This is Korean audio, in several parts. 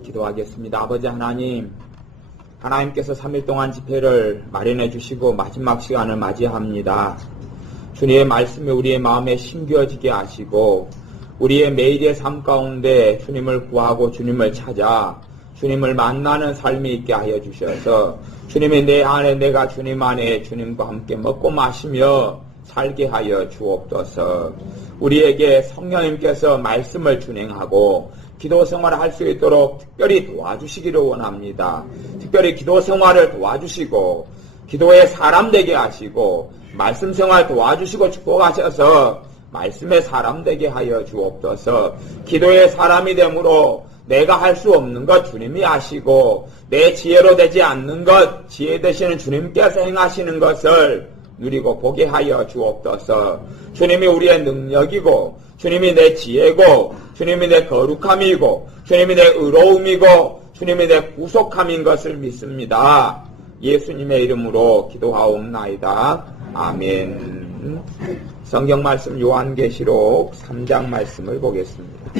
기도하겠습니다. 아버지 하나님, 하나님께서 3일 동안 집회를 마련해 주시고 마지막 시간을 맞이합니다. 주님의 말씀이 우리의 마음에 심겨지게 하시고 우리의 매일의 삶 가운데 주님을 구하고 주님을 찾아 주님을 만나는 삶이 있게 하여 주셔서 주님의 내 안에 내가 주님 안에 주님과 함께 먹고 마시며 살게 하여 주옵소서. 우리에게 성령님께서 말씀을 준행하고 기도 생활을 할 수 있도록 특별히 도와주시기를 원합니다. 특별히 기도 생활을 도와주시고 기도의 사람 되게 하시고 말씀 생활 도와주시고 축복하셔서 말씀의 사람 되게 하여 주옵소서. 기도의 사람이 되므로 내가 할 수 없는 것 주님이 하시고 내 지혜로 되지 않는 것 지혜 되시는 주님께서 행하시는 것을 누리고 보게 하여 주옵소서. 주님이 우리의 능력이고 주님이 내 지혜고 주님이 내 거룩함이고 주님이 내 의로움이고 주님이 내 구속함인 것을 믿습니다. 예수님의 이름으로 기도하옵나이다. 아멘. 성경 말씀 요한계시록 3장 말씀을 보겠습니다.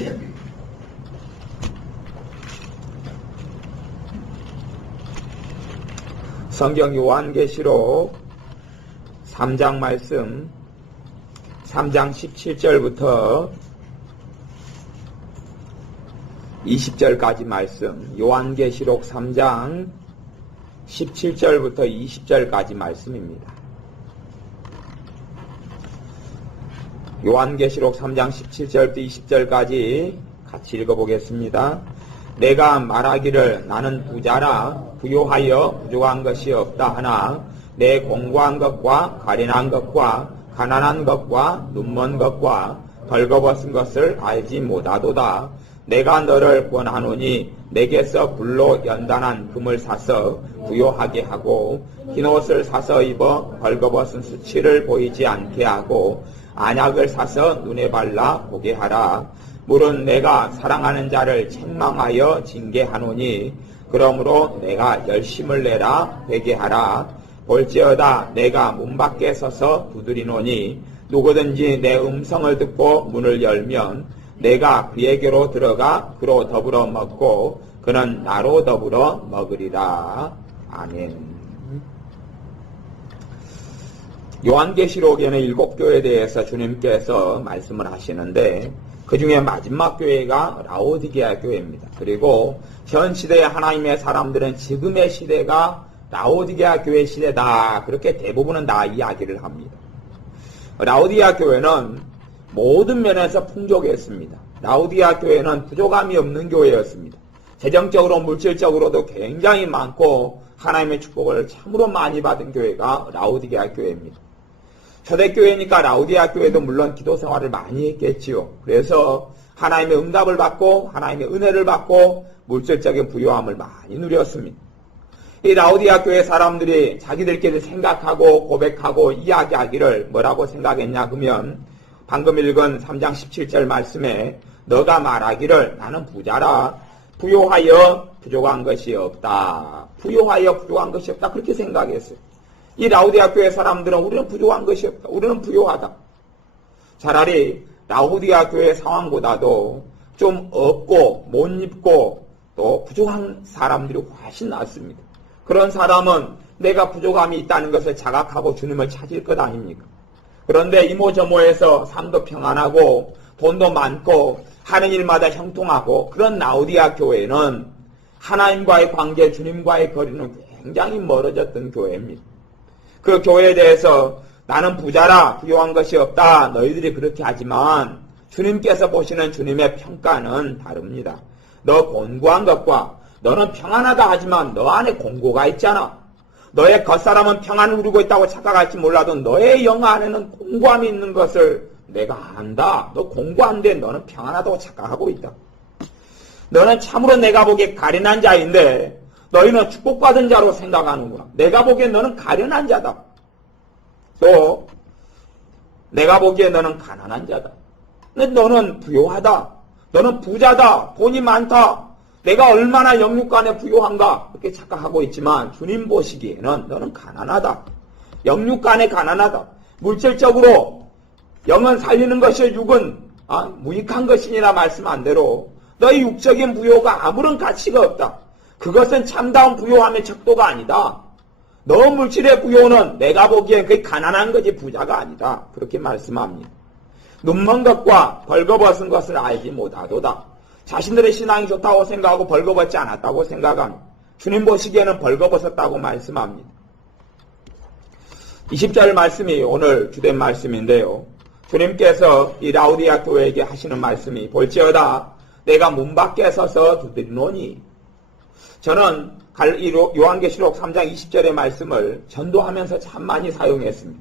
성경 요한계시록 3장 말씀 3장 17절부터 20절까지 말씀, 요한계시록 3장 17절부터 20절까지 말씀입니다. 요한계시록 3장 17절부터 20절까지 같이 읽어보겠습니다. 내가 말하기를 나는 부자라 부요하여 부족한 것이 없다 하나 내 공고한 것과 가련한 것과 가난한 것과 눈먼 것과 벌거벗은 것을 알지 못하도다. 내가 너를 권하노니 내게서 불로 연단한 금을 사서 부요하게 하고 흰옷을 사서 입어 벌거벗은 수치를 보이지 않게 하고 안약을 사서 눈에 발라 보게 하라. 물은 내가 사랑하는 자를 책망하여 징계하노니 그러므로 내가 열심을 내라 회개하라. 볼지어다 내가 문 밖에 서서 두드리노니 누구든지 내 음성을 듣고 문을 열면 내가 그에게로 들어가 그로 더불어 먹고 그는 나로 더불어 먹으리라. 아멘. 요한계시록에는 7교회에 대해서 주님께서 말씀을 하시는데 그 중에 마지막 교회가 라오디게아 교회입니다. 그리고 현 시대의 하나님의 사람들은 지금의 시대가 라오디게아 교회 시대다. 그렇게 대부분은 다 이야기를 합니다. 라오디게아 교회는 모든 면에서 풍족했습니다. 라오디게아 교회는 부족함이 없는 교회였습니다. 재정적으로 물질적으로도 굉장히 많고 하나님의 축복을 참으로 많이 받은 교회가 라오디게아 교회입니다. 초대교회니까 라오디게아 교회도 물론 기도 생활을 많이 했겠지요. 그래서 하나님의 응답을 받고 하나님의 은혜를 받고 물질적인 부요함을 많이 누렸습니다. 이 라오디게아 교회 사람들이 자기들끼리 생각하고 고백하고 이야기하기를 뭐라고 생각했냐 그러면 방금 읽은 3장 17절 말씀에 너가 말하기를 나는 부자라 부요하여 부족한 것이 없다. 부요하여 부족한 것이 없다. 그렇게 생각했어요. 이 라오디게아 교회 사람들은 우리는 부족한 것이 없다. 우리는 부요하다. 차라리 라오디게아 교회 상황보다도 좀 없고 못 입고 또 부족한 사람들이 훨씬 낫습니다. 그런 사람은 내가 부족함이 있다는 것을 자각하고 주님을 찾을 것 아닙니까? 그런데 이모저모해서 삶도 평안하고 돈도 많고 하는 일마다 형통하고 그런 라오디게아 교회는 하나님과의 관계, 주님과의 거리는 굉장히 멀어졌던 교회입니다. 그 교회에 대해서 나는 부자라 부요한 것이 없다. 너희들이 그렇게 하지만 주님께서 보시는 주님의 평가는 다릅니다. 너 곤고한 것과 너는 평안하다 하지만 너 안에 공고가 있잖아. 너의 겉사람은 평안을 누리고 있다고 착각할지 몰라도 너의 영 안에는 공고함이 있는 것을 내가 안다. 너 공고한데 너는 평안하다고 착각하고 있다. 너는 참으로 내가 보기에 가련한 자인데 너희는 축복받은 자로 생각하는구나. 내가 보기에 너는 가련한 자다. 또 내가 보기에 너는 가난한 자다. 근데 너는 부요하다. 너는 부자다. 돈이 많다. 내가 얼마나 영육간에 부요한가 그렇게 착각하고 있지만 주님 보시기에는 너는 가난하다. 영육간에 가난하다. 물질적으로 영은 살리는 것이 육은 무익한 것이니라 말씀한 대로 너의 육적인 부요가 아무런 가치가 없다. 그것은 참다운 부요함의 척도가 아니다. 너 물질의 부요는 내가 보기엔 그게 가난한 거지 부자가 아니다. 그렇게 말씀합니다. 눈먼 것과 벌거벗은 것을 알지 못하도다. 자신들의 신앙이 좋다고 생각하고 벌거벗지 않았다고 생각합니다. 주님 보시기에는 벌거벗었다고 말씀합니다. 20절 말씀이 오늘 주된 말씀인데요. 주님께서 이 라오디아 교회에게 하시는 말씀이 볼지어다 내가 문 밖에 서서 두드리노니. 저는 요한계시록 3장 20절의 말씀을 전도하면서 참 많이 사용했습니다.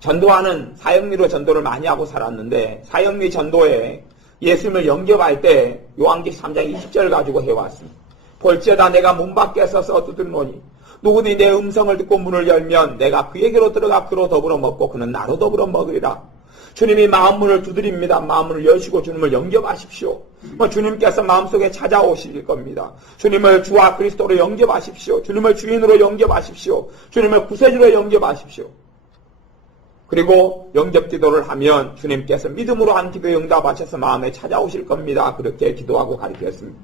전도하는 사형리로 전도를 많이 하고 살았는데 사형리 전도에 예수님을 영접할 때 요한계시록 3장 20절 가지고 해왔습니다. 볼지어다 내가 문 밖에 서서 두드리노니 누구든지 내 음성을 듣고 문을 열면 내가 그에게로 들어가 그로 더불어 먹고 그는 나로 더불어 먹으리라. 주님이 마음문을 두드립니다. 마음문을 여시고 주님을 영접하십시오. 주님께서 마음속에 찾아오실 겁니다. 주님을 주와 그리스도로 영접하십시오. 주님을 주인으로 영접하십시오. 주님을 구세주로 영접하십시오. 그리고 영접 기도를 하면 주님께서 믿음으로 한 기도에 응답하셔서 마음에 찾아오실 겁니다. 그렇게 기도하고 가르쳤습니다.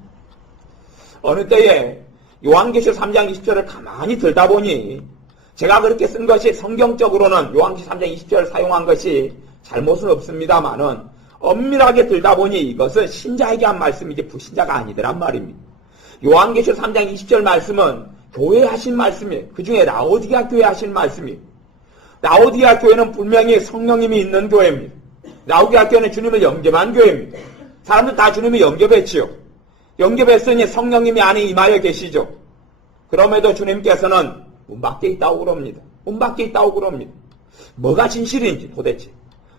어느 때에 요한계시록 3장 20절을 가만히 들다 보니 제가 그렇게 쓴 것이 성경적으로는 요한계시록 3장 20절을 사용한 것이 잘못은 없습니다만은 엄밀하게 들다 보니 이것은 신자에게 한 말씀이지 불신자가 아니더란 말입니다. 요한계시록 3장 20절 말씀은 교회에 하신 말씀이에요. 그 중에 라오디게아 교회에 하신 말씀이에요. 라오디게아 교회는 분명히 성령님이 있는 교회입니다. 라오디게아 교회는 주님을 영접한 교회입니다. 사람들 다 주님을 영접했지요. 영접했으니 성령님이 안에 임하여 계시죠. 그럼에도 주님께서는 문 밖에 있다고 그럽니다. 문 밖에 있다고 그럽니다. 뭐가 진실인지 도대체.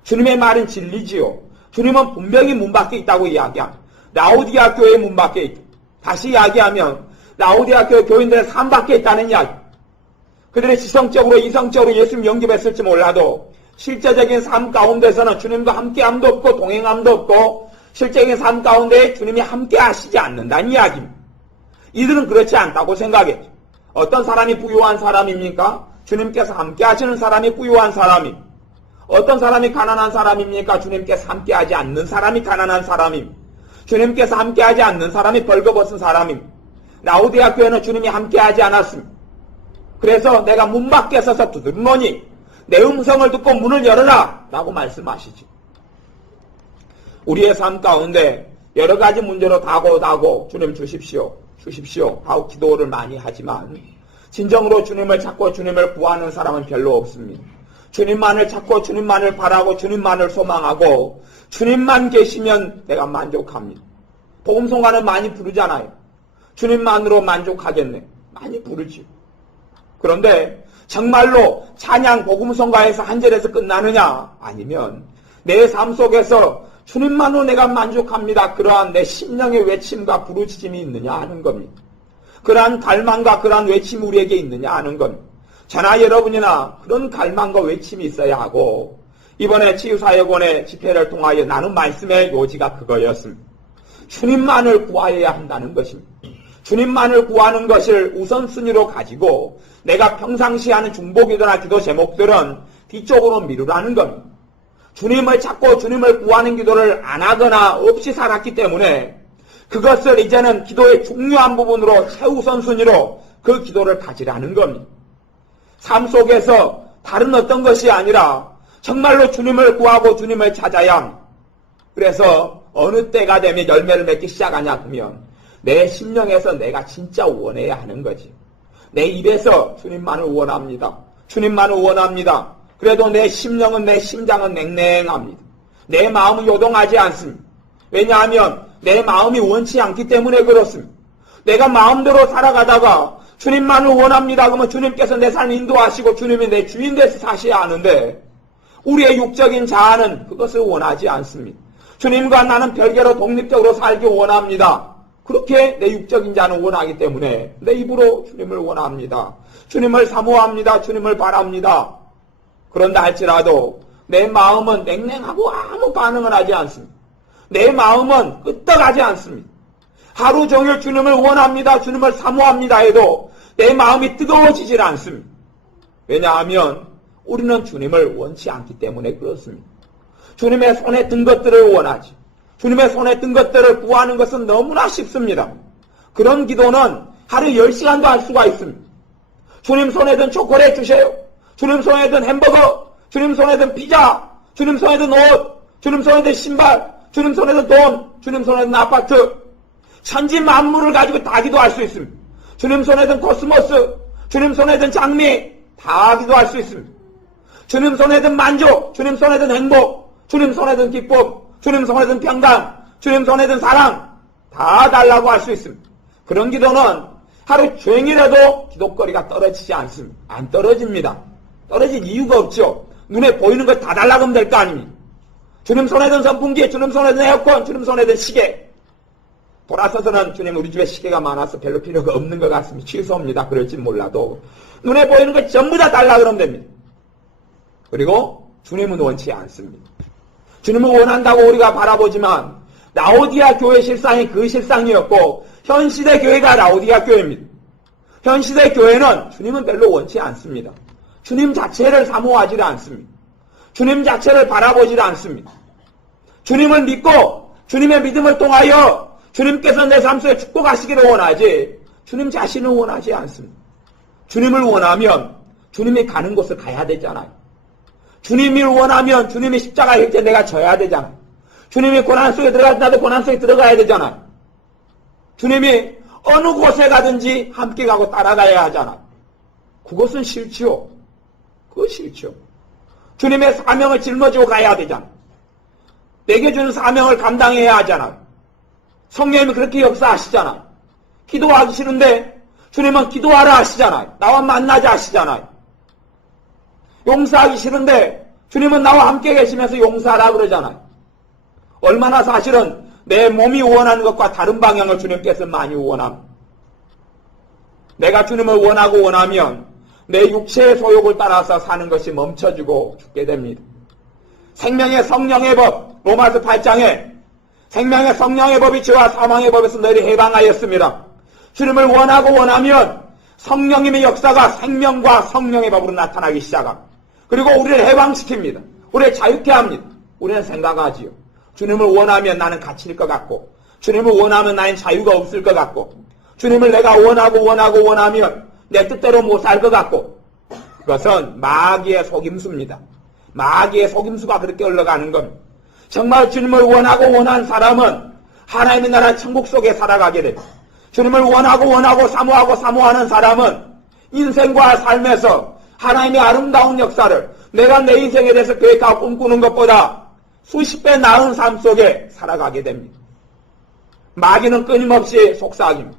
주님의 말은 진리지요. 주님은 분명히 문 밖에 있다고 이야기합니다. 라오디게아 교회의 문 밖에 있다. 다시 이야기하면 라오디게아 교회 교인들의 삶 밖에 있다는 이야기. 그들의 지성적으로 이성적으로 예수님 영접했을지 몰라도 실제적인 삶 가운데서는 주님과 함께함도 없고 동행함도 없고 실제적인 삶 가운데 주님이 함께 하시지 않는다는 이야기입니다. 이들은 그렇지 않다고 생각했죠. 어떤 사람이 부유한 사람입니까? 주님께서 함께 하시는 사람이 부유한 사람입니다. 어떤 사람이 가난한 사람입니까? 주님께서 함께하지 않는 사람이 가난한 사람입니다. 주님께서 함께하지 않는 사람이 벌거벗은 사람입니다. 라오디게아 교회는 주님이 함께하지 않았습니다. 그래서 내가 문 밖에 서서 두드리노니 내 음성을 듣고 문을 열어라 라고 말씀하시죠. 우리의 삶 가운데 여러 가지 문제로 다고 주님 주십시오 하고 기도를 많이 하지만 진정으로 주님을 찾고 주님을 구하는 사람은 별로 없습니다. 주님만을 찾고 주님만을 바라고 주님만을 소망하고 주님만 계시면 내가 만족합니다. 복음송가는 많이 부르잖아요. 주님만으로 만족하겠네. 많이 부르죠. 그런데 정말로 찬양 복음송가에서 한 절에서 끝나느냐? 아니면 내 삶 속에서 주님만으로 내가 만족합니다. 그러한 내 심령의 외침과 부르짖음이 있느냐 하는 겁니다. 그러한 갈망과 그러한 외침이 우리에게 있느냐 하는 겁니다. 저나 여러분이나 그런 갈망과 외침이 있어야 하고 이번에 치유사역원의 집회를 통하여 나눈 말씀의 요지가 그거였습니다. 주님만을 구하여야 한다는 것입니다. 주님만을 구하는 것을 우선순위로 가지고 내가 평상시 하는 중보기도나 기도 제목들은 뒤쪽으로 미루라는 겁니다. 주님을 찾고 주님을 구하는 기도를 안 하거나 없이 살았기 때문에 그것을 이제는 기도의 중요한 부분으로 최우선순위로 그 기도를 가지라는 겁니다. 삶 속에서 다른 어떤 것이 아니라 정말로 주님을 구하고 주님을 찾아야 합니다. 그래서 어느 때가 되면 열매를 맺기 시작하냐 그러면 내 심령에서 내가 진짜 원해야 하는 거지. 내 입에서 주님만을 원합니다. 주님만을 원합니다. 그래도 내 심령은 내 심장은 냉랭합니다. 내 마음은 요동하지 않습니다. 왜냐하면 내 마음이 원치 않기 때문에 그렇습니다. 내가 마음대로 살아가다가 주님만을 원합니다. 그러면 주님께서 내 삶을 인도하시고 주님이 내 주인 돼서 사셔야 하는데 우리의 육적인 자아는 그것을 원하지 않습니다. 주님과 나는 별개로 독립적으로 살기 원합니다. 그렇게 내 육적인 자는 원하기 때문에 내 입으로 주님을 원합니다. 주님을 사모합니다. 주님을 바랍니다. 그런다 할지라도 내 마음은 냉랭하고 아무 반응을 하지 않습니다. 내 마음은 끄떡하지 않습니다. 하루 종일 주님을 원합니다. 주님을 사모합니다 해도 내 마음이 뜨거워지질 않습니다. 왜냐하면 우리는 주님을 원치 않기 때문에 그렇습니다. 주님의 손에 든 것들을 원하지. 주님의 손에 든 것들을 구하는 것은 너무나 쉽습니다. 그런 기도는 하루 10시간도 할 수가 있습니다. 주님 손에 든 초콜릿 주세요. 주님 손에 든 햄버거, 주님 손에 든 피자, 주님 손에 든 옷, 주님 손에 든 신발, 주님 손에 든 돈, 주님 손에 든 아파트, 천지 만물을 가지고 다 기도할 수 있습니다. 주님 손에 든 코스모스, 주님 손에 든 장미, 다 기도할 수 있습니다. 주님 손에 든 만족, 주님 손에 든 행복, 주님 손에 든 기쁨, 주님 손에 든 평강, 주님 손에 든 사랑, 다 달라고 할 수 있습니다. 그런 기도는 하루 종일해도 기도거리가 떨어지지 않습니다. 안 떨어집니다. 떨어질 이유가 없죠. 눈에 보이는 걸 다 달라고 하면 될 거 아닙니까? 주님 손에 든 선풍기, 주님 손에 든 에어컨, 주님 손에 든 시계. 돌아서서는 주님 우리 집에 시계가 많아서 별로 필요가 없는 것 같습니다. 취소합니다. 그럴지 몰라도 눈에 보이는 걸 전부 다 달라 그러면 됩니다. 그리고 주님은 원치 않습니다. 주님은 원한다고 우리가 바라보지만 라오디아 교회 실상이 그 실상이었고 현시대 교회가 라오디아 교회입니다. 현시대 교회는 주님은 별로 원치 않습니다. 주님 자체를 사모하지 않습니다. 주님 자체를 바라보지 않습니다. 주님을 믿고 주님의 믿음을 통하여 주님께서 내 삶 속에 축복하시기를 원하지 주님 자신을 원하지 않습니다. 주님을 원하면 주님이 가는 곳을 가야 되잖아요. 주님을 원하면 주님이 십자가에 때 내가 져야 되잖아요. 주님이 고난 속에 들어갈 때 나도 고난 속에 들어가야 되잖아요. 주님이 어느 곳에 가든지 함께 가고 따라가야 하잖아요. 그것은 싫지요. 그거 싫죠. 주님의 사명을 짊어지고 가야 되잖아요. 내게 주는 사명을 감당해야 하잖아요. 성령님이 그렇게 역사하시잖아요. 기도하기 싫은데 주님은 기도하라 하시잖아요. 나와 만나자 하시잖아요. 용서하기 싫은데 주님은 나와 함께 계시면서 용서하라 그러잖아요. 얼마나 사실은 내 몸이 원하는 것과 다른 방향을 주님께서 많이 원합니다. 내가 주님을 원하고 원하면 내 육체의 소욕을 따라서 사는 것이 멈춰지고 죽게 됩니다. 생명의 성령의 법, 로마서 8장에 생명의 성령의 법이 죄와 사망의 법에서 너희를 해방하였습니다. 주님을 원하고 원하면 성령님의 역사가 생명과 성령의 법으로 나타나기 시작합니다. 그리고 우리를 해방시킵니다. 우리를 자유케 합니다. 우리는 생각하지요. 주님을 원하면 나는 갇힐 것 같고 주님을 원하면 나는 자유가 없을 것 같고 주님을 내가 원하면 내 뜻대로 못 살 것 같고 그것은 마귀의 속임수입니다. 마귀의 속임수가 그렇게 흘러가는 겁니다. 정말 주님을 원하고 원한 사람은 하나님의 나라 천국 속에 살아가게 됩니다. 주님을 원하고 사모하는 사람은 인생과 삶에서 하나님의 아름다운 역사를 내가 내 인생에 대해서 계획하고 꿈꾸는 것보다 수십 배 나은 삶 속에 살아가게 됩니다. 마귀는 끊임없이 속삭입니다.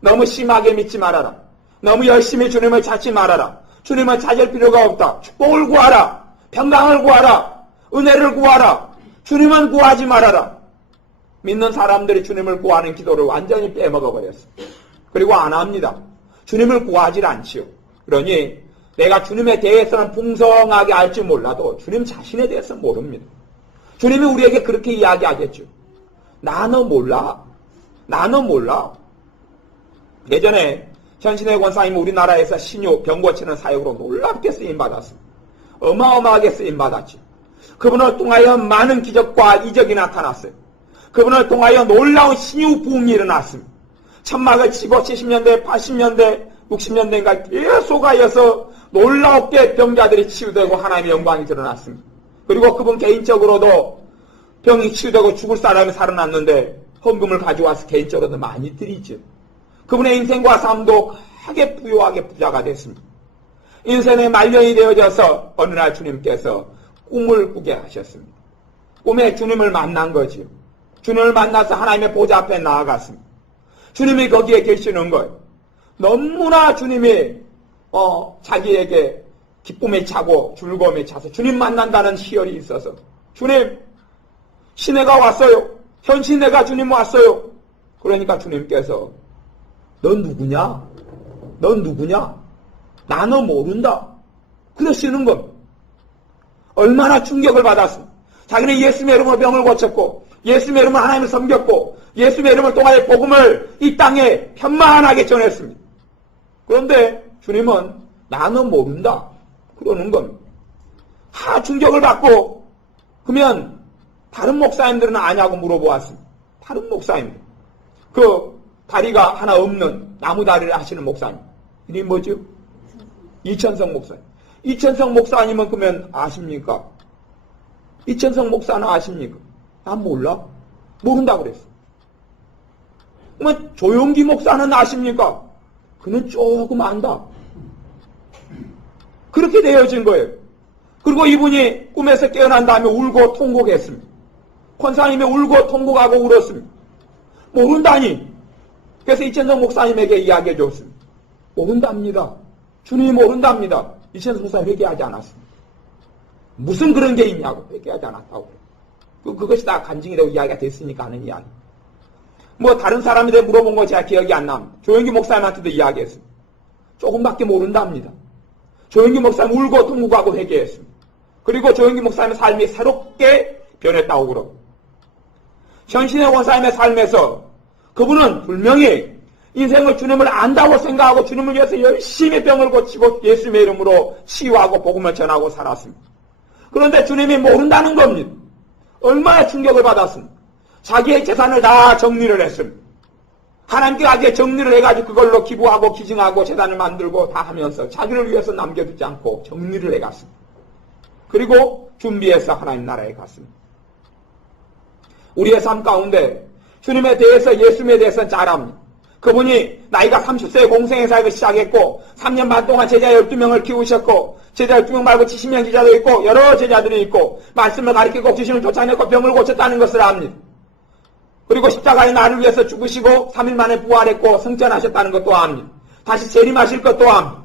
너무 심하게 믿지 말아라. 너무 열심히 주님을 찾지 말아라. 주님을 찾을 필요가 없다. 축복을 구하라. 평강을 구하라. 은혜를 구하라. 주님은 구하지 말아라. 믿는 사람들이 주님을 구하는 기도를 완전히 빼먹어버렸습니다. 그리고 안 합니다. 주님을 구하지 않지요. 그러니 내가 주님에 대해서는 풍성하게 알지 몰라도 주님 자신에 대해서 모릅니다. 주님이 우리에게 그렇게 이야기하겠죠. 나는 몰라. 예전에 현신의 권사님 우리나라에서 신유 병 고치는 사역으로 놀랍게 쓰임받았습니다. 어마어마하게 쓰임받았죠. 그분을 통하여 많은 기적과 이적이 나타났어요. 그분을 통하여 놀라운 신유 부흥이 일어났습니다. 천막을 치고 70년대, 80년대, 60년대인가 계속하여서 놀랍게 병자들이 치유되고 하나님의 영광이 드러났습니다. 그리고 그분 개인적으로도 병이 치유되고 죽을 사람이 살아났는데 헌금을 가져와서 개인적으로도 많이 드리죠. 그분의 인생과 삶도 크게 부유하게 부자가 됐습니다. 인생의 말년이 되어져서 어느 날 주님께서 꿈을 꾸게 하셨습니다. 꿈에 주님을 만난 거지요. 주님을 만나서 하나님의 보좌 앞에 나아갔습니다. 주님이 거기에 계시는 거예요. 너무나 주님이 자기에게 기쁨에 차고 즐거움에 차서 주님 만난다는 희열이 있어서 주님 시내가 왔어요. 현 시내가 주님 왔어요. 그러니까 주님께서 넌 누구냐? 나는 모른다. 그러시는 겁니다. 얼마나 충격을 받았습니다. 자기는 예수님의 이름으로 병을 고쳤고 예수님의 이름으로 하나님을 섬겼고 예수님의 이름을 통하여 복음을 이 땅에 편만하게 전했습니다. 그런데 주님은 나는 모른다. 그러는 겁니다. 충격을 받고 그러면 다른 목사님들은 아냐고 물어보았습니다. 다른 목사님들. 그 다리가 하나 없는 나무 다리를 하시는 목사님. 이름이 뭐죠? 이천성 목사님. 이천성 목사님은 그러면 아십니까? 이천성 목사는 아십니까? 난 몰라. 모른다 그랬어. 그러면 조용기 목사는 아십니까? 그는 조금 안다. 그렇게 되어진 거예요. 그리고 이분이 꿈에서 깨어난 다음에 울고 통곡했습니다. 권사님이 울고 통곡하고 울었습니다. 모른다니. 그래서 이천성 목사님에게 이야기해 줬습니다. 모른답니다. 주님이 모른답니다. 이천성 목사님 회개하지 않았습니다. 무슨 그런 게 있냐고 회개하지 않았다고. 그것이 다 간증이 되고 이야기가 됐으니까 하는 이야기. 뭐 다른 사람한테 물어본 거 제가 기억이 안 납니다. 조영기 목사님한테도 이야기했습니다. 조금밖에 모른답니다. 조영기 목사님 울고 통곡하고 회개했습니다. 그리고 조영기 목사님의 삶이 새롭게 변했다고 그러고. 현신의 권사님의 삶에서 그분은 분명히 인생을 주님을 안다고 생각하고 주님을 위해서 열심히 병을 고치고 예수님의 이름으로 치유하고 복음을 전하고 살았습니다. 그런데 주님이 모른다는 겁니다. 얼마나 충격을 받았습니까? 자기의 재산을 다 정리를 했습니다. 하나님께 아직 정리를 해가지고 그걸로 기부하고 기증하고 재단을 만들고 다 하면서 자기를 위해서 남겨두지 않고 정리를 해갔습니다. 그리고 준비해서 하나님 나라에 갔습니다. 우리의 삶 가운데 주님에 대해서 예수님에 대해서는 잘 압니다. 그분이 나이가 30세에 공생의 사역을 시작했고 3년 반 동안 제자 12명을 키우셨고 제자 12명 말고 70명 제자도 있고 여러 제자들이 있고 말씀을 가르치고 귀신을 쫓아내고 병을 고쳤다는 것을 압니다. 그리고 십자가에 나를 위해서 죽으시고 3일 만에 부활했고 승천하셨다는 것도 압니다. 다시 재림하실 것도 압니다.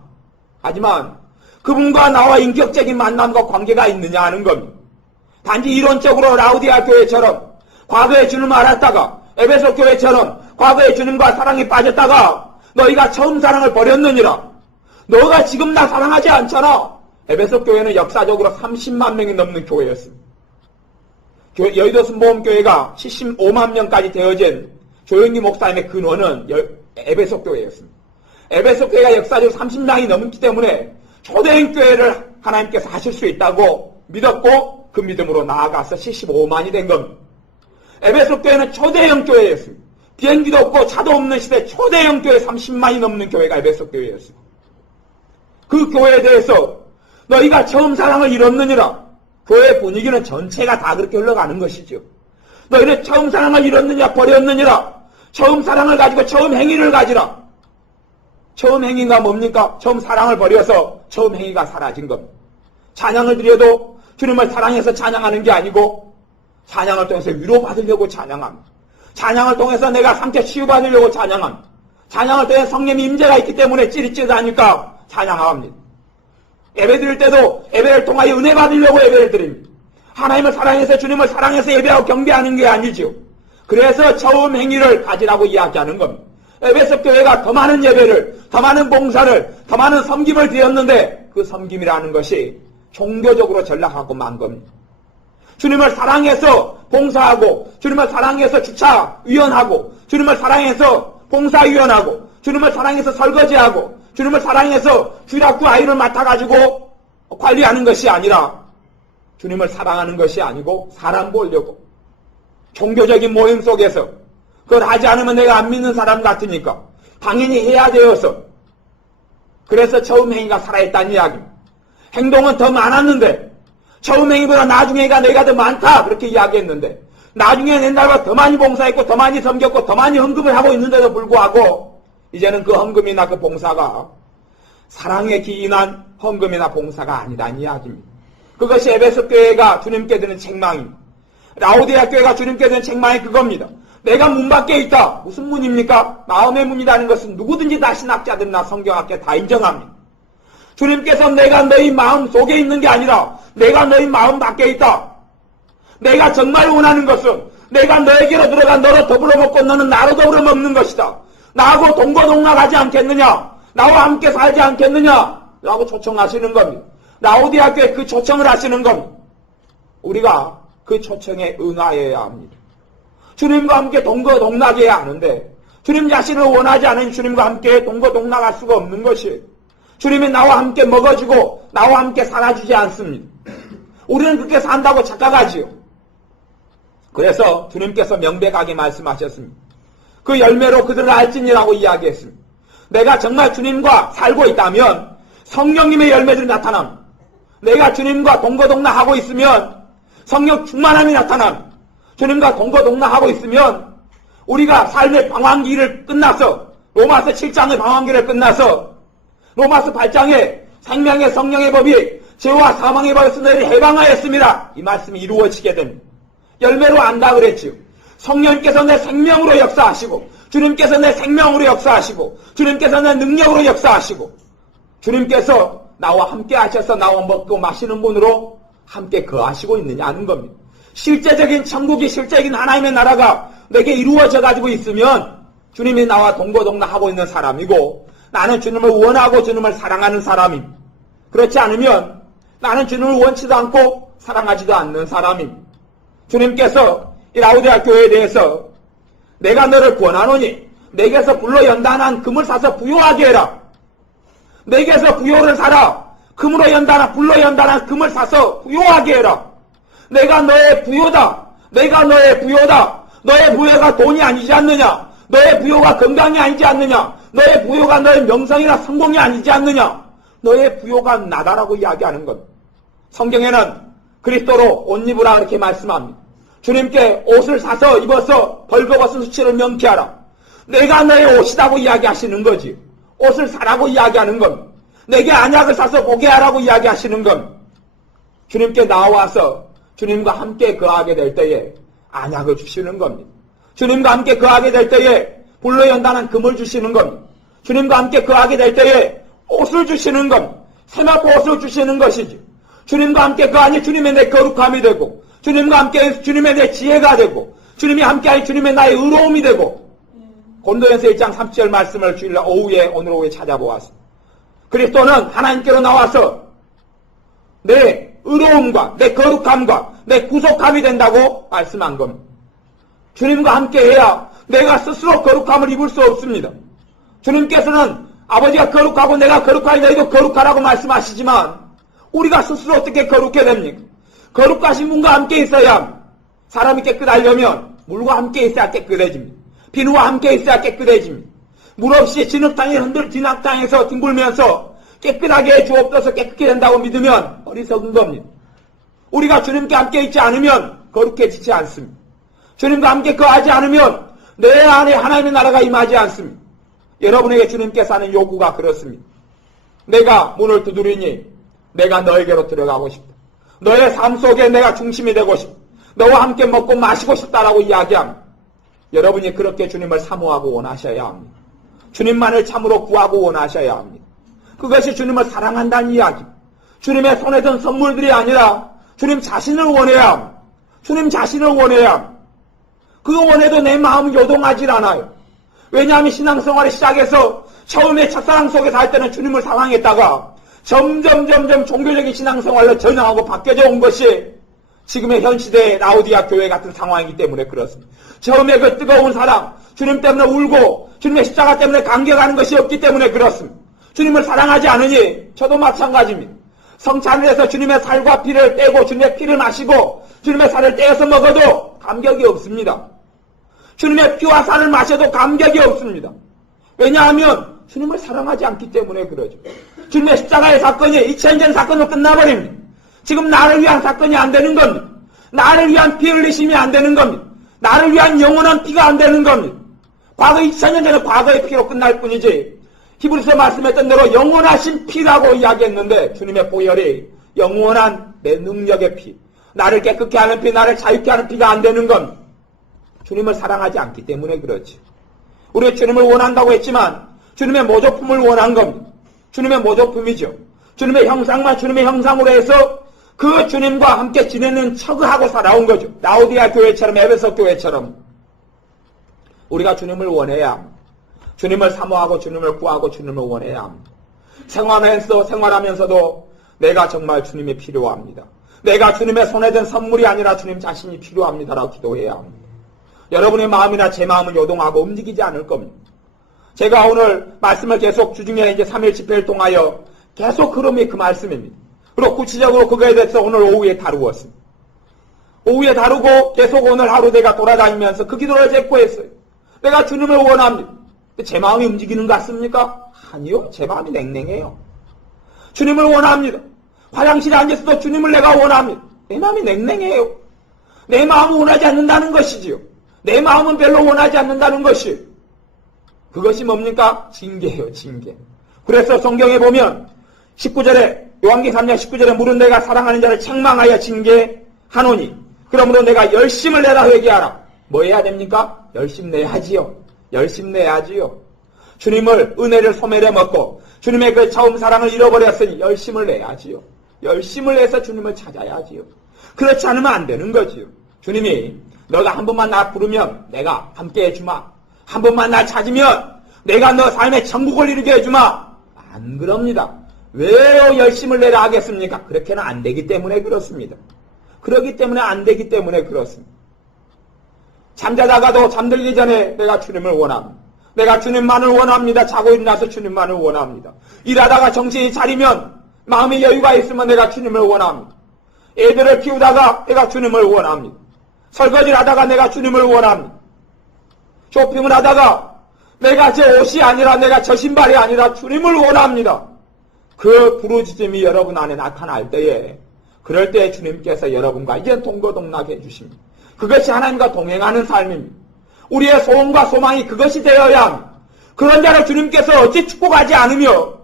하지만 그분과 나와 인격적인 만남과 관계가 있느냐 하는 겁니다. 단지 이론적으로 라우디아 교회처럼 과거에 주님을 알았다가 에베소 교회처럼 과거에 주님과 사랑에 빠졌다가 너희가 처음 사랑을 버렸느니라. 너가 지금 나 사랑하지 않잖아. 에베소 교회는 역사적으로 30만 명이 넘는 교회였습니다. 여의도 순복음교회가 75만 명까지 되어진 조영기 목사님의 근원은 에베소 교회였습니다. 에베소 교회가 역사적으로 30명이 넘기 때문에 초대형 교회를 하나님께서 하실 수 있다고 믿었고 그 믿음으로 나아가서 75만이 된 겁니다. 에베소 교회는 초대형 교회였습니다. 비행기도 없고 차도 없는 시대 초대형 교회 30만이 넘는 교회가 에베소 교회였습니다. 그 교회에 대해서 너희가 처음 사랑을 잃었느니라. 교회 분위기는 전체가 다 그렇게 흘러가는 것이죠. 너희는 처음 사랑을 잃었느냐 버렸느니라. 처음 사랑을 가지고 처음 행위를 가지라. 처음 행위가 뭡니까? 처음 사랑을 버려서 처음 행위가 사라진 겁니다. 찬양을 드려도 주님을 사랑해서 찬양하는 게 아니고 찬양을 통해서 위로받으려고 찬양합니다. 찬양을 통해서 내가 상태 치유받으려고 찬양합니다. 찬양을 통해 성령의 임재가 있기 때문에 찌릿찌릿하니까 찬양합니다. 예배 드릴 때도 예배를 통하여 은혜 받으려고 예배를 드립니다. 하나님을 사랑해서 주님을 사랑해서 예배하고 경배하는 게 아니죠. 그래서 처음 행위를 가지라고 이야기하는 겁니다. 에베소 교회가 더 많은 예배를, 더 많은 봉사를, 더 많은 섬김을 드렸는데 그 섬김이라는 것이 종교적으로 전락하고 만 겁니다. 주님을 사랑해서 봉사하고 주님을 사랑해서 주차위원하고 주님을 사랑해서 봉사위원하고 주님을 사랑해서 설거지하고 주님을 사랑해서 주일학교 아이를 맡아가지고 관리하는 것이 아니라 주님을 사랑하는 것이 아니고 사람 보려고 종교적인 모임 속에서 그걸 하지 않으면 내가 안 믿는 사람 같으니까 당연히 해야 되어서 그래서 처음 행위가 살아있다는 이야기입니다. 행동은 더 많았는데 처음 행위보다 나중 행위가 내가 더 많다 그렇게 이야기했는데 나중에 옛날보다 더 많이 봉사했고 더 많이 섬겼고 더 많이 헌금을 하고 있는데도 불구하고 이제는 그 헌금이나 그 봉사가 사랑에 기인한 헌금이나 봉사가 아니라는 이야기입니다. 그것이 에베소 교회가 주님께 드는 책망입니다. 라오디아 교회가 주님께 드는 책망이 그겁니다. 내가 문 밖에 있다. 무슨 문입니까? 마음의 문이라는 것은 누구든지 다 신학자들이나 성경학자 다 인정합니다. 주님께서 내가 너희 마음 속에 있는 게 아니라 내가 너희 마음 밖에 있다. 내가 정말 원하는 것은 내가 너에게로 들어가 너로 더불어 먹고 너는 나로 더불어 먹는 것이다. 나하고 동거동락하지 않겠느냐? 나와 함께 살지 않겠느냐? 라고 초청하시는 겁니다. 라오디아 교회 그 초청을 하시는 겁니다. 우리가 그 초청에 응하여야 합니다. 주님과 함께 동거동락해야 하는데 주님 자신을 원하지 않은 주님과 함께 동거동락할 수가 없는 것이에요. 주님이 나와 함께 먹어주고 나와 함께 살아주지 않습니다. 우리는 그렇게 산다고 착각하지요. 그래서 주님께서 명백하게 말씀하셨습니다. 그 열매로 그들을 알지니라고 이야기했습니다. 내가 정말 주님과 살고 있다면 성령님의 열매들이 나타납니다. 내가 주님과 동거동락하고 있으면 성령 충만함이 나타납니다. 주님과 동거동락하고 있으면 우리가 삶의 방황기를 끝나서 로마서 7장의 방황기를 끝나서 로마서 8장에 생명의 성령의 법이 죄와 사망의 법에서 너희를 해방하였습니다. 이 말씀이 이루어지게 됩니다. 열매로 안다 그랬지요. 성령께서 내 생명으로 역사하시고 주님께서 내 생명으로 역사하시고 주님께서 내 능력으로 역사하시고 주님께서 나와 함께 하셔서 나와 먹고 마시는 분으로 함께 거하시고 있느냐는 겁니다. 실제적인 천국이 실제적인 하나님의 나라가 내게 이루어져 가지고 있으면 주님이 나와 동거동락하고 있는 사람이고 나는 주님을 원하고 주님을 사랑하는 사람입니다. 그렇지 않으면 나는 주님을 원치도 않고 사랑하지도 않는 사람입니다. 주님께서 이 라오디아 교회에 대해서 내가 너를 권하노니 내게서 불로 연단한 금을 사서 부요하게 해라. 내게서 부요를 사라. 금으로 연단한 불로 연단한 금을 사서 부요하게 해라. 내가 너의 부요다. 내가 너의 부요다. 너의 부요가 돈이 아니지 않느냐. 너의 부요가 건강이 아니지 않느냐. 너의 부요가 너의 명성이나 성공이 아니지 않느냐. 너의 부요가 나다라고 이야기하는 것. 성경에는 그리스도로 옷 입으라 이렇게 말씀합니다. 주님께 옷을 사서 입어서 벌거벗은 수치를 명쾌하라. 내가 너의 옷이라고 이야기하시는 거지. 옷을 사라고 이야기하는 것. 내게 안약을 사서 보게 하라고 이야기하시는 것. 주님께 나와서 주님과 함께 거하게 될 때에 안약을 주시는 겁니다. 주님과 함께 거하게 될 때에 불로 연단한 금을 주시는 겁니다. 주님과 함께 거하게 될 때에 옷을 주시는 겁니다. 새롭고 옷을 주시는 것이지. 주님과 함께 거하니 주님의 내 거룩함이 되고 주님과 함께 주님의 내 지혜가 되고 주님이 함께하니 주님의 나의 의로움이 되고 고린도전서 1장 30절 말씀을 주일 오후에 오늘 오후에 찾아보았습니다. 그리스도는 하나님께로 나와서 내 의로움과 내 거룩함과 내 구속함이 된다고 말씀한 겁니다. 주님과 함께 해야 내가 스스로 거룩함을 입을 수 없습니다. 주님께서는 아버지가 거룩하고 내가 거룩하니 너희도 거룩하라고 말씀하시지만 우리가 스스로 어떻게 거룩해 됩니까? 거룩하신 분과 함께 있어야 사람이 깨끗하려면 물과 함께 있어야 깨끗해집니다. 비누와 함께 있어야 깨끗해집니다. 물 없이 진흙탕에서 뒹굴면서 깨끗하게 해 주옵소서 깨끗해 된다고 믿으면 어리석은 겁니다. 우리가 주님께 함께 있지 않으면 거룩해지지 않습니다. 주님과 함께 거하지 않으면 내 안에 하나님의 나라가 임하지 않습니다. 여러분에게 주님께서 하는 요구가 그렇습니다. 내가 문을 두드리니 내가 너에게로 들어가고 싶다. 너의 삶 속에 내가 중심이 되고 싶다. 너와 함께 먹고 마시고 싶다라고 이야기합니다. 여러분이 그렇게 주님을 사모하고 원하셔야 합니다. 주님만을 참으로 구하고 원하셔야 합니다. 그것이 주님을 사랑한다는 이야기입니다. 주님의 손에 든 선물들이 아니라 주님 자신을 원해야 합니다. 주님 자신을 원해야 합니다. 그거 원해도 내 마음은 요동하질 않아요. 왜냐하면 신앙생활을 시작해서 처음에 첫사랑 속에서 할 때는 주님을 사랑했다가 점점 종교적인 신앙생활로 전향하고 바뀌어져 온 것이 지금의 현 시대의 라오디아 교회 같은 상황이기 때문에 그렇습니다. 처음에 그 뜨거운 사랑, 주님 때문에 울고 주님의 십자가 때문에 감격하는 것이 없기 때문에 그렇습니다. 주님을 사랑하지 않으니 저도 마찬가지입니다. 성찬을 해서 주님의 살과 피를 떼고 주님의 피를 마시고 주님의 살을 떼어서 먹어도 감격이 없습니다. 주님의 피와 살을 마셔도 감격이 없습니다. 왜냐하면 주님을 사랑하지 않기 때문에 그러죠. 주님의 십자가의 사건이 2000년 사건으로 끝나버립니다. 지금 나를 위한 사건이 안 되는 겁니다. 나를 위한 피 흘리심이 안 되는 겁니다. 나를 위한 영원한 피가 안 되는 겁니다. 과거 2000년 전에 과거의 피로 끝날 뿐이지 히브리서 말씀했던 대로 영원하신 피라고 이야기했는데 주님의 보혈이 영원한 내 능력의 피, 나를 깨끗게 하는 피, 나를 자유케 하는 피가 안 되는 겁니다. 주님을 사랑하지 않기 때문에 그렇지. 우리가 주님을 원한다고 했지만 주님의 모조품을 원한 겁니다. 주님의 모조품이죠. 주님의 형상만 주님의 형상으로 해서 그 주님과 함께 지내는 척을 하고 살아온 거죠. 라오디아 교회처럼 에베소 교회처럼 우리가 주님을 원해야 합니다. 주님을 사모하고 주님을 구하고 주님을 원해야 합니다. 생활하면서도 내가 정말 주님이 필요합니다. 내가 주님의 손에 든 선물이 아니라 주님 자신이 필요합니다라고 기도해야 합니다. 여러분의 마음이나 제 마음은 요동하고 움직이지 않을 겁니다. 제가 오늘 말씀을 계속 주중에 이제 3일 집회를 통하여 계속 흐름이 그 말씀입니다. 그리고 구체적으로 그거에 대해서 오늘 오후에 다루었습니다. 오후에 다루고 계속 오늘 하루 내가 돌아다니면서 그 기도를 제코했어요. 내가 주님을 원합니다. 제 마음이 움직이는 것 같습니까? 아니요. 제 마음이 냉랭해요. 주님을 원합니다. 화장실에 앉아서도 주님을 내가 원합니다. 내 마음이 냉랭해요. 내 마음은 원하지 않는다는 것이지요. 내 마음은 별로 원하지 않는다는 것이에요. 그것이 뭡니까? 징계예요. 징계. 그래서 성경에 보면 19절에 요한계시록 3장 19절에 물은 내가 사랑하는 자를 책망하여 징계하노니 그러므로 내가 열심을 내라 회개하라. 뭐 해야 됩니까? 열심 내야지요. 열심 내야지요. 주님을 은혜를 소멸해 먹고 주님의 그 처음 사랑을 잃어버렸으니 열심을 내야지요. 열심을 내서 주님을 찾아야지요. 그렇지 않으면 안 되는 거지요. 주님이 너가 한 번만 나 부르면 내가 함께 해주마. 한 번만 나 찾으면 내가 너 삶의 천국을 이루게 해주마. 안 그럽니다. 왜 열심을 내라 하겠습니까? 그렇게는 안 되기 때문에 그렇습니다. 그러기 때문에 안 되기 때문에 그렇습니다. 잠자다가도 잠들기 전에 내가 주님을 원합니다. 내가 주님만을 원합니다. 자고 일어나서 주님만을 원합니다. 일하다가 정신이 차리면 마음의 여유가 있으면 내가 주님을 원합니다. 애들을 키우다가 내가 주님을 원합니다. 설거지를 하다가 내가 주님을 원합니다. 쇼핑을 하다가 내가 제 옷이 아니라 내가 저 신발이 아니라 주님을 원합니다. 그 부르짖음이 여러분 안에 나타날 때에 그럴 때 주님께서 여러분과 이제 동거동락해 주십니다. 그것이 하나님과 동행하는 삶입니다. 우리의 소원과 소망이 그것이 되어야 합니다. 그런 자를 주님께서 어찌 축복하지 않으며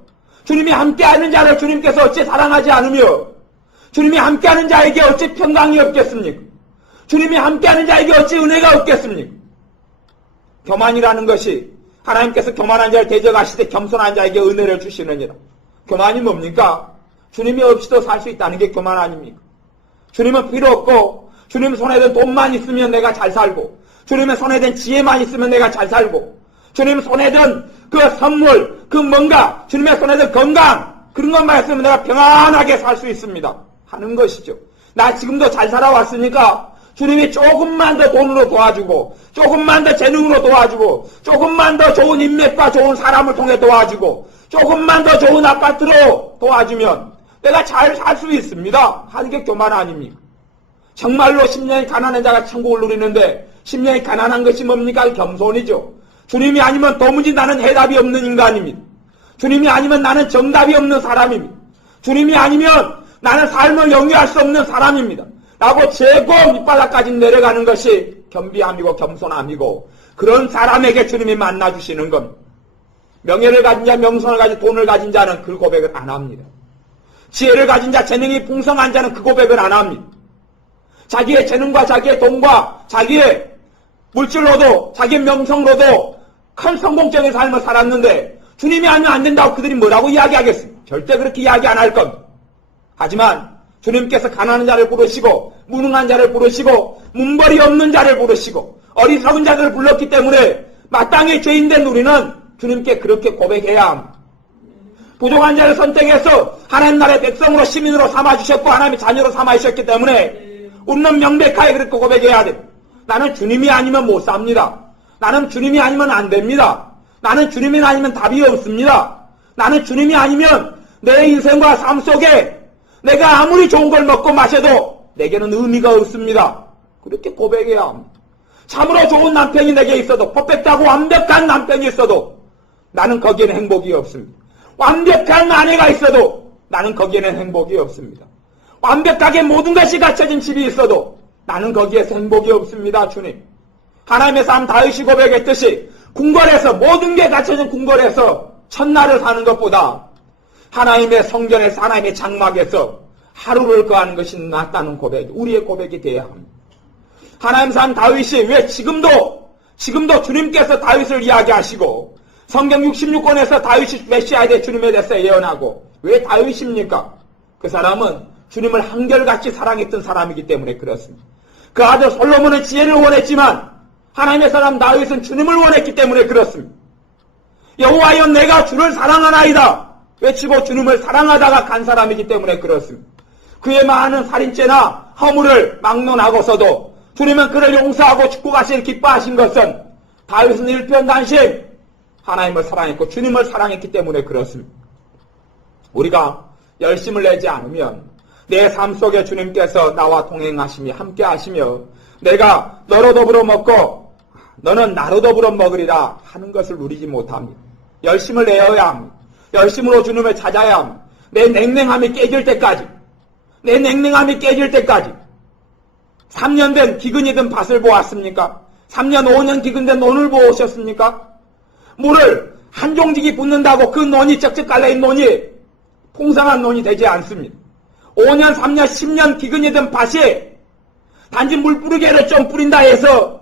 주님이 함께하는 자를 주님께서 어찌 사랑하지 않으며 주님이 함께하는 자에게 어찌 평강이 없겠습니까? 주님이 함께하는 자에게 어찌 은혜가 없겠습니까? 교만이라는 것이 하나님께서 교만한 자를 대적하실 때 겸손한 자에게 은혜를 주시느니라. 교만이 뭡니까? 주님이 없이도 살 수 있다는 게 교만 아닙니까? 주님은 필요 없고 주님 손에 든 돈만 있으면 내가 잘 살고 주님의 손에 든 지혜만 있으면 내가 잘 살고 주님 손에 든 그 선물, 그 뭔가 주님의 손에 든 건강 그런 것만 있으면 내가 평안하게 살 수 있습니다. 하는 것이죠. 나 지금도 잘 살아왔으니까 주님이 조금만 더 돈으로 도와주고 조금만 더 재능으로 도와주고 조금만 더 좋은 인맥과 좋은 사람을 통해 도와주고 조금만 더 좋은 아파트로 도와주면 내가 잘 살 수 있습니다. 하는 게 교만 아닙니까? 정말로 10년이 가난한 자가 천국을 누리는데 10년이 가난한 것이 뭡니까? 겸손이죠. 주님이 아니면 도무지 나는 해답이 없는 인간입니다. 주님이 아니면 나는 정답이 없는 사람입니다. 주님이 아니면 나는 삶을 영위할 수 없는 사람입니다. 라고 재고 밑바닥까지 내려가는 것이 겸비함이고 겸손함이고 그런 사람에게 주님이 만나주시는 겁니다. 명예를 가진 자, 명성을 가진 돈을 가진 자는 그 고백을 안 합니다. 지혜를 가진 자, 재능이 풍성한 자는 그 고백을 안 합니다. 자기의 재능과 자기의 돈과 자기의 물질로도 자기의 명성으로도 큰 성공적인 삶을 살았는데 주님이 아니면 안 된다고 그들이 뭐라고 이야기하겠습니까? 절대 그렇게 이야기 안 할 겁니다. 하지만 주님께서 가난한 자를 부르시고 무능한 자를 부르시고 문벌이 없는 자를 부르시고 어리석은 자들을 불렀기 때문에 마땅히 죄인된 우리는 주님께 그렇게 고백해야 합니다. 부족한 자를 선택해서 하나님 나라의 백성으로 시민으로 삼아주셨고 하나님의 자녀로 삼아주셨기 때문에 우리는 명백하게 그렇게 고백해야 됩니다. 나는 주님이 아니면 못 삽니다. 나는 주님이 아니면 안 됩니다. 나는 주님이 아니면 답이 없습니다. 나는 주님이 아니면 내 인생과 삶 속에 내가 아무리 좋은 걸 먹고 마셔도 내게는 의미가 없습니다. 그렇게 고백해야 합니다. 참으로 좋은 남편이 내게 있어도 퍼펙트하고 완벽한 남편이 있어도 나는 거기에는 행복이 없습니다. 완벽한 아내가 있어도 나는 거기에는 행복이 없습니다. 완벽하게 모든 것이 갖춰진 집이 있어도 나는 거기에서 행복이 없습니다. 주님. 하나님의 삶 다윗이 고백했듯이 궁궐에서 모든 게 갖춰진 궁궐에서 첫날을 사는 것보다 하나님의 성전에서 하나님의 장막에서 하루를 거하는 것이 낫다는 고백, 우리의 고백이 되어야 합니다. 하나님 삶 다윗이 왜 지금도 주님께서 다윗을 이야기하시고 성경 66권에서 다윗이 메시아에 대해 주님에 대해서 예언하고 왜 다윗입니까? 그 사람은 주님을 한결같이 사랑했던 사람이기 때문에 그렇습니다. 그 아들 솔로몬은 지혜를 원했지만 하나님의 사람 다윗은 주님을 원했기 때문에 그렇습니다. 여호와여 내가 주를 사랑하나이다 외치고 주님을 사랑하다가 간 사람이기 때문에 그렇습니다. 그의 많은 살인죄나 허물을 막론하고서도 주님은 그를 용서하고 축복하시길 기뻐하신 것은 다윗은 일편단심 하나님을 사랑했고 주님을 사랑했기 때문에 그렇습니다. 우리가 열심을 내지 않으면 내 삶 속에 주님께서 나와 동행하시며 함께 하시며 내가 너로 더불어 먹고 너는 나로 더불어 먹으리라 하는 것을 누리지 못합니다. 열심을 내어야 합니다. 열심으로 주님을 찾아야 합니다. 내 냉랭함이 깨질 때까지 3년 된 기근이 든 밭을 보았습니까? 3년 5년 기근 된 논을 보셨습니까? 물을 한 종직이 붓는다고 그 논이 쩍쩍 갈라진 논이 풍성한 논이 되지 않습니다. 5년 3년 10년 기근이 든 밭이 단지 물뿌리개를 좀 뿌린다 해서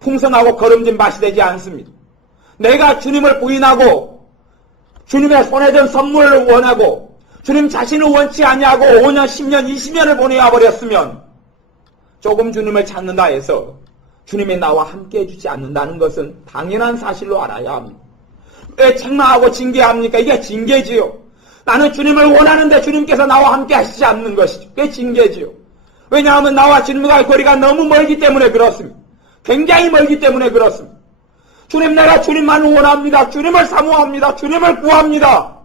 풍성하고 거름진 밭이 되지 않습니다. 내가 주님을 부인하고 주님의 손에 든 선물을 원하고 주님 자신을 원치 아니하고 5년 10년 20년을 보내야 버렸으면 조금 주님을 찾는다 해서 주님이 나와 함께 해주지 않는다는 것은 당연한 사실로 알아야 합니다. 왜 책망하고 징계합니까? 이게 징계지요. 나는 주님을 원하는데 주님께서 나와 함께 하시지 않는 것이죠. 그게 징계지요. 왜냐하면 나와 주님과의 거리가 너무 멀기 때문에 그렇습니다. 굉장히 멀기 때문에 그렇습니다. 주님, 내가 주님만 원합니다. 주님을 사모합니다. 주님을 구합니다.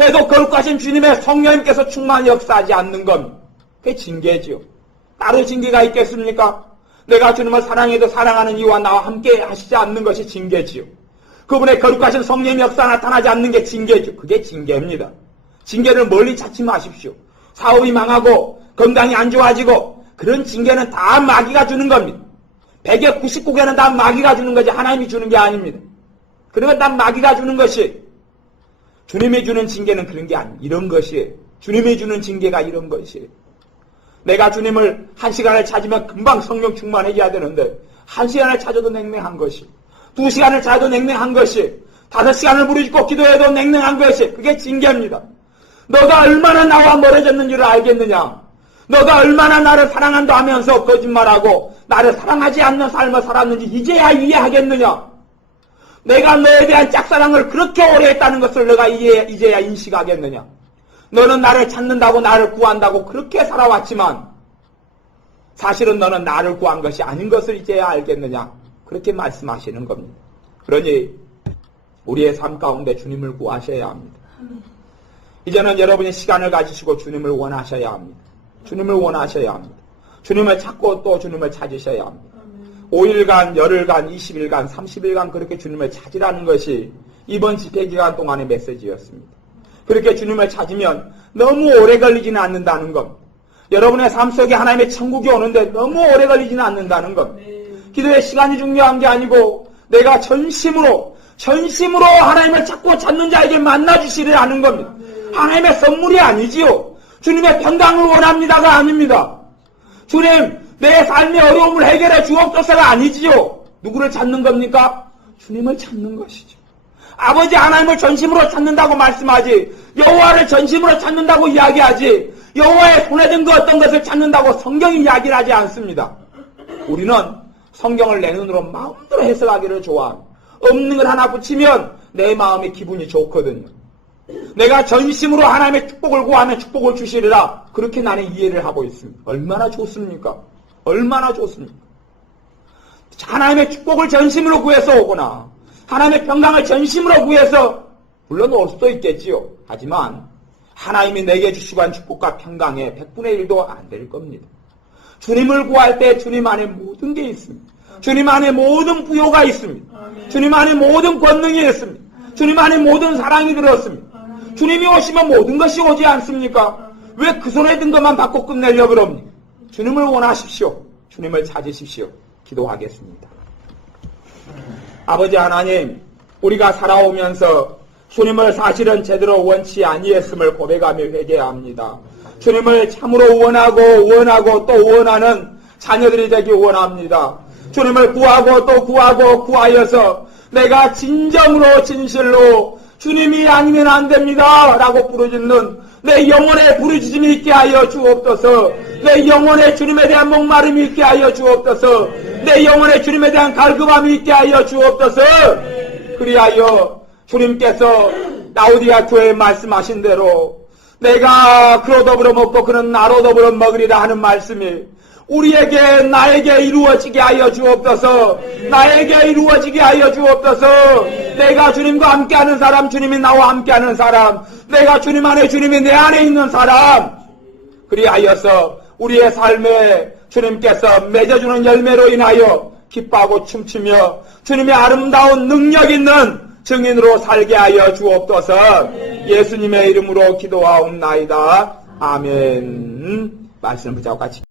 해도 거룩하신 주님의 성령님께서 충만히 역사하지 않는 겁니다. 그게 징계지요. 따로 징계가 있겠습니까? 내가 주님을 사랑해도 사랑하는 이와 나와 함께 하시지 않는 것이 징계지요. 그분의 거룩하신 성령의 역사 나타나지 않는 게 징계죠. 그게 징계입니다. 징계를 멀리 찾지 마십시오. 사업이 망하고 건강이 안 좋아지고 그런 징계는 다 마귀가 주는 겁니다. 100에 99개는 다 마귀가 주는 거지 하나님이 주는 게 아닙니다. 그러면 다 마귀가 주는 것이 주님이 주는 징계는 그런 게 아닙니다. 이런 것이에요. 주님이 주는 징계가 이런 것이에요. 내가 주님을 1시간을 찾으면 금방 성령 충만해져야 되는데 1시간을 찾아도 냉랭한 것이 2시간을 찾아도 냉랭한 것이 5시간을 부르짖고 기도해도 냉랭한 것이 그게 징계입니다. 너가 얼마나 나와 멀어졌는지를 알겠느냐? 너가 얼마나 나를 사랑한다 하면서 거짓말하고 나를 사랑하지 않는 삶을 살았는지 이제야 이해하겠느냐? 내가 너에 대한 짝사랑을 그렇게 오래 했다는 것을 너가 이제야 인식하겠느냐? 너는 나를 찾는다고 나를 구한다고 그렇게 살아왔지만 사실은 너는 나를 구한 것이 아닌 것을 이제야 알겠느냐? 그렇게 말씀하시는 겁니다. 그러니 우리의 삶 가운데 주님을 구하셔야 합니다. 이제는 여러분이 시간을 가지시고 주님을 원하셔야 합니다. 주님을 원하셔야 합니다. 주님을 찾고 또 주님을 찾으셔야 합니다. 5일간, 열흘간, 20일간, 30일간 그렇게 주님을 찾으라는 것이 이번 집회기간 동안의 메시지였습니다. 그렇게 주님을 찾으면 너무 오래 걸리지는 않는다는 것. 여러분의 삶 속에 하나님의 천국이 오는데 너무 오래 걸리지는 않는다는 것. 기도의 시간이 중요한 게 아니고 내가 전심으로 하나님을 찾고 찾는 자에게 만나주시리라는 겁니다. 하나님의 선물이 아니지요. 주님의 평강을 원합니다가 아닙니다. 주님, 내 삶의 어려움을 해결해 주옵소서가 아니지요. 누구를 찾는 겁니까? 주님을 찾는 것이죠. 아버지 하나님을 전심으로 찾는다고 말씀하지 여호와를 전심으로 찾는다고 이야기하지 여호와의 손에 든 그 어떤 것을 찾는다고 성경이 이야기를 하지 않습니다. 우리는 성경을 내 눈으로 마음대로 해석하기를 좋아합니다. 없는 걸 하나 붙이면 내 마음의 기분이 좋거든요. 내가 전심으로 하나님의 축복을 구하면 축복을 주시리라. 그렇게 나는 이해를 하고 있습니다. 얼마나 좋습니까? 얼마나 좋습니까? 하나님의 축복을 전심으로 구해서 오거나 하나님의 평강을 전심으로 구해서 물론 올 수도 있겠지요. 하지만 하나님이 내게 주시고 한 축복과 평강의 100분의 1도 안 될 겁니다. 주님을 구할 때 주님 안에 모든 게 있습니다. 주님 안에 모든 부요가 있습니다. 주님 안에 모든 권능이 있습니다. 주님 안에 모든 사랑이 들었습니다. 주님이 오시면 모든 것이 오지 않습니까? 왜 그 손에 든 것만 받고 끝내려고 그럽니까? 주님을 원하십시오. 주님을 찾으십시오. 기도하겠습니다. 아버지 하나님, 우리가 살아오면서 주님을 사실은 제대로 원치 아니했음을 고백하며 회개합니다. 주님을 참으로 원하고 또 원하는 자녀들이 되기 원합니다. 주님을 구하고 또 구하여서 내가 진정으로 진실로 주님이 아니면 안 됩니다 라고 부르짖는 내 영혼의 부르짖음이 있게 하여 주옵소서. 내 영혼의 주님에 대한 목마름이 있게 하여 주옵소서. 내 영혼의 주님에 대한 갈급함이 있게 하여 주옵소서. 그리하여 주님께서 라오디아 교회에 말씀하신 대로 내가 그로 더불어 먹고 그는 나로 더불어 먹으리라 하는 말씀이 우리에게 나에게 이루어지게 하여 주옵소서. 나에게 이루어지게 하여 주옵소서. 내가 주님과 함께하는 사람, 주님이 나와 함께하는 사람, 내가 주님 안에 주님이 내 안에 있는 사람, 그리하여서 우리의 삶에 주님께서 맺어주는 열매로 인하여 기뻐하고 춤추며 주님의 아름다운 능력 있는 증인으로 살게 하여 주옵소서. 예수님의 이름으로 기도하옵나이다. 아멘. 말씀 붙잡고 같이